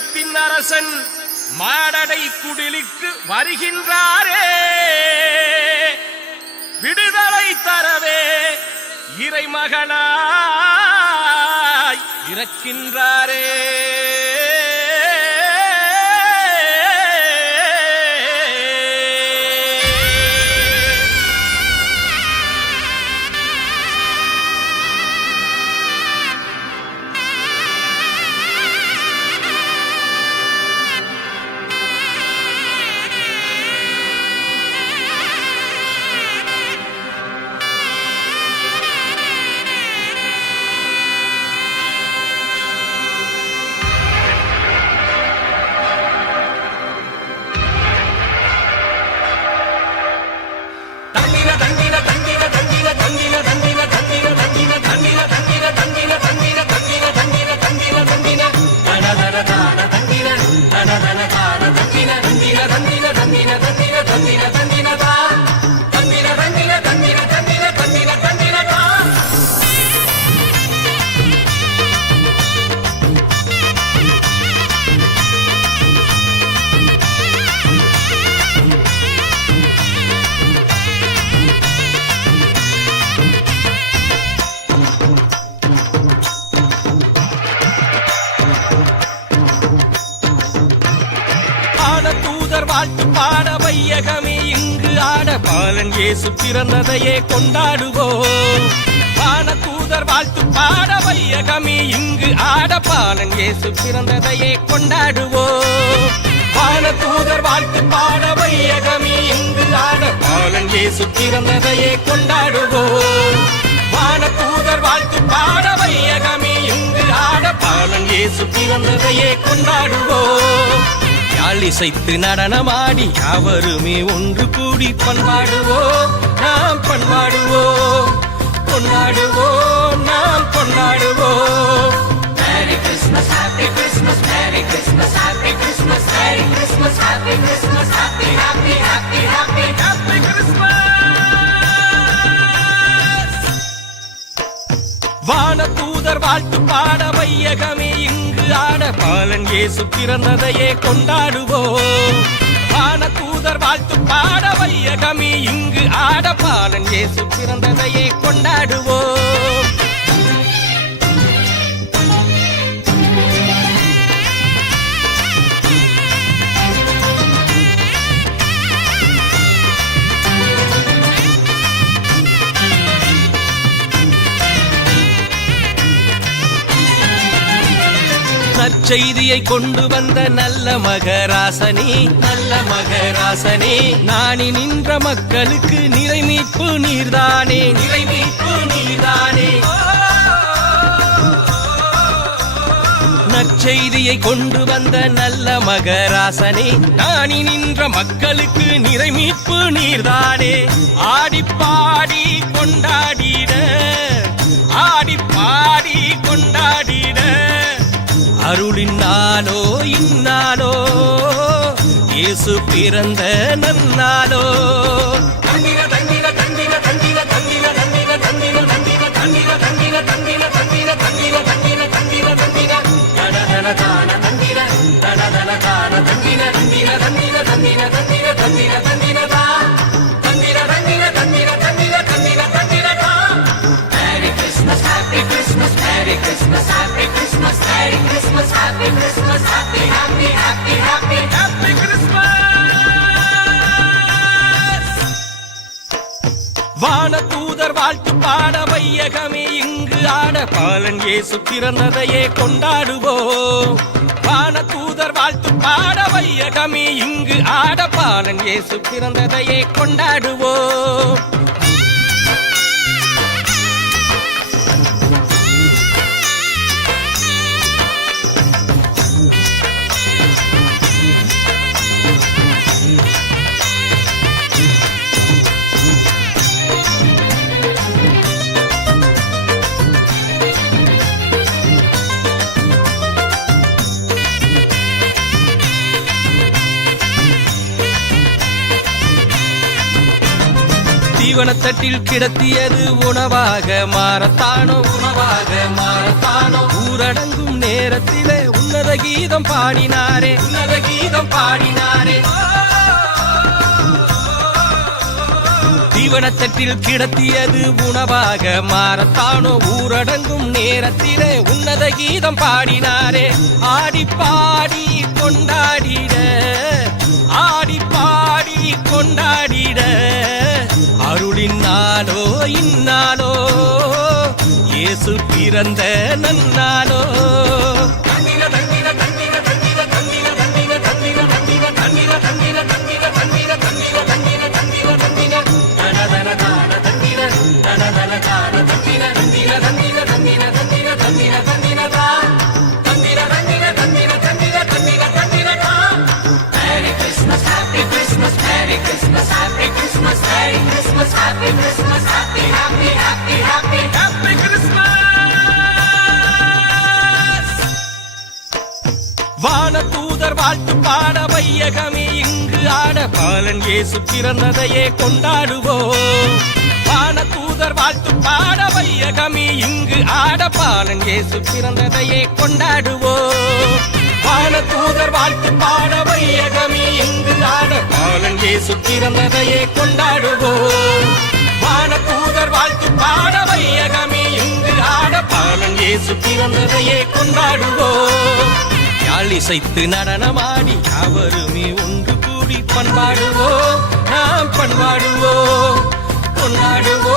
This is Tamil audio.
உலகத்தின் அரசன் மாடடை குடிலுக்கு வருகின்றாரே, விடுதலை தரவே இறைமகனாய் இறக்கின்றாரே. வாழ்த்து பாட வையகமே இங்கு ஆட, பாலன் இயேசு பிறந்ததையே கொண்டாடுவோம். வான தூதர் வாழ்த்து பாட வையகமே இங்கு ஆட, பாலன் இயேசு பிறந்ததையே கொண்டாடுவோம். வான தூதர் வாழ்த்து பாட வையகமே இங்கு ஆட, பாலன் இயேசு பிறந்ததையே கொண்டாடுவோம். வான தூதர் வாழ்த்து பாட வையகமே இங்கு ஆட, பாலன் இயேசு பிறந்ததையே கொண்டாடுவோம். இசைத்து நடனமாடி யாவருமே ஒன்று கூடி பண்பாடுவோம், நாம் பண்பாடுவோம், கொண்டாடுவோம், நாம் கொண்டாடுவோம். Merry Christmas, Happy Christmas, Merry Christmas, Happy Christmas, Merry Christmas, Happy Christmas, Happy, Happy, Happy, Happy, Happy Christmas. வான தூதர் வாழ்த்து பாட வையகமே இங்கு ஆட, பாலன் இயேசு பிறந்ததையே கொண்டாடுவோம். வான தூதர் வாழ்த்து பாட வையகமே இங்கு ஆட, பாலன் இயேசு பிறந்ததையே கொண்டாடுவோம். நற்செய்தியை கொண்டு வந்த நல்ல மகராசனே, நல்ல மகராசனே, நாணி நின்ற மக்களுக்கு நிறைமீட்பு நீர்தானே, நிறைமீட்பு நீர்தானே. நற்செய்தியை கொண்டு வந்த நல்ல மகராசனே, நாணி நின்ற மக்களுக்கு நிறைமீட்பு நீர்தானே. ஆடிப்பாடி கொண்டாடிட, ஆடிப்பாடி கொண்டாடிட, அருளின் நாளோ இந்நாளோ, இயேசு பிறந்த நன்னாளோ. தந்திர தந்திர தந்திர தந்திர தந்திர தந்திர தந்திர தந்திர தந்திர தந்திர தந்திர தந்திர தந்திர தந்திர தந்திர தந்திர தன தன தான தந்திர தன தன தான தந்திர தந்திர தந்திர தந்திர தந்திர தந்திர தந்திர தா தந்திர தந்திர தந்திர தந்திர தந்திர தந்திர தா. Merry Christmas, Happy Christmas, Merry Christmas, Happy Christmas, Merry Christmas, Happy Christmas, Happy, Happy, Happy, Happy, Happy Christmas. வான தூதர் வாழ்த்து பாட வையகமே இங்கு ஆட, பாலன் இயேசு பிறந்ததையே கொண்டாடுவோம். வான தூதர் வாழ்த்து பாட வையகமே இங்கு ஆட, பாலன் இயேசு பிறந்ததையே கொண்டாடுவோம். தீவனத்தட்டில் கிடத்தியது உணவாக மாறத்தானோ, உணவாக மாறத்தானோ. ஊரடங்கும் நேரத்திலே உன்னத கீதம் பாடினாரே உன்னத கீதம் பாடினாரே தீவனத்தட்டில் கிடத்தியது உணவாக மாறத்தானோ ஊரடங்கும் நேரத்திலே உன்னத கீதம் பாடினாரே ஆடி பாடி கொண்டாடிட ஆடி பாடி கொண்டாடிட அருளின் நாளோ இந்நாளோ இயேசு பிறந்த நன்னாளோ வானதூதர் வாழ்த்து பாட வையகமே இங்கு ஆட பாலன் இயேசு பிறந்ததையே கொண்டாடுவோம் வானதூதர் வாழ்த்து பாட வையகமே இங்கு ஆட பாலன் இயேசு பிறந்ததையே கொண்டாடுவோம் வானதூதர் வாழ்த்து பாட வையகமே இங்கு ஆட பாலன் இயேசு பிறந்ததையே கொண்டாடுவோம் வானதூதர் வாழ்த்து பாட வையகமே இங்கு ஆட பாலன் இயேசு பிறந்ததையே கொண்டாடுவோம் யாழிசைத்து நடனமாடி யாவருமே ஒன்று கூடி பண்பாடுவோம் நாம் பண்பாடுவோம் கொண்டாடுவோம்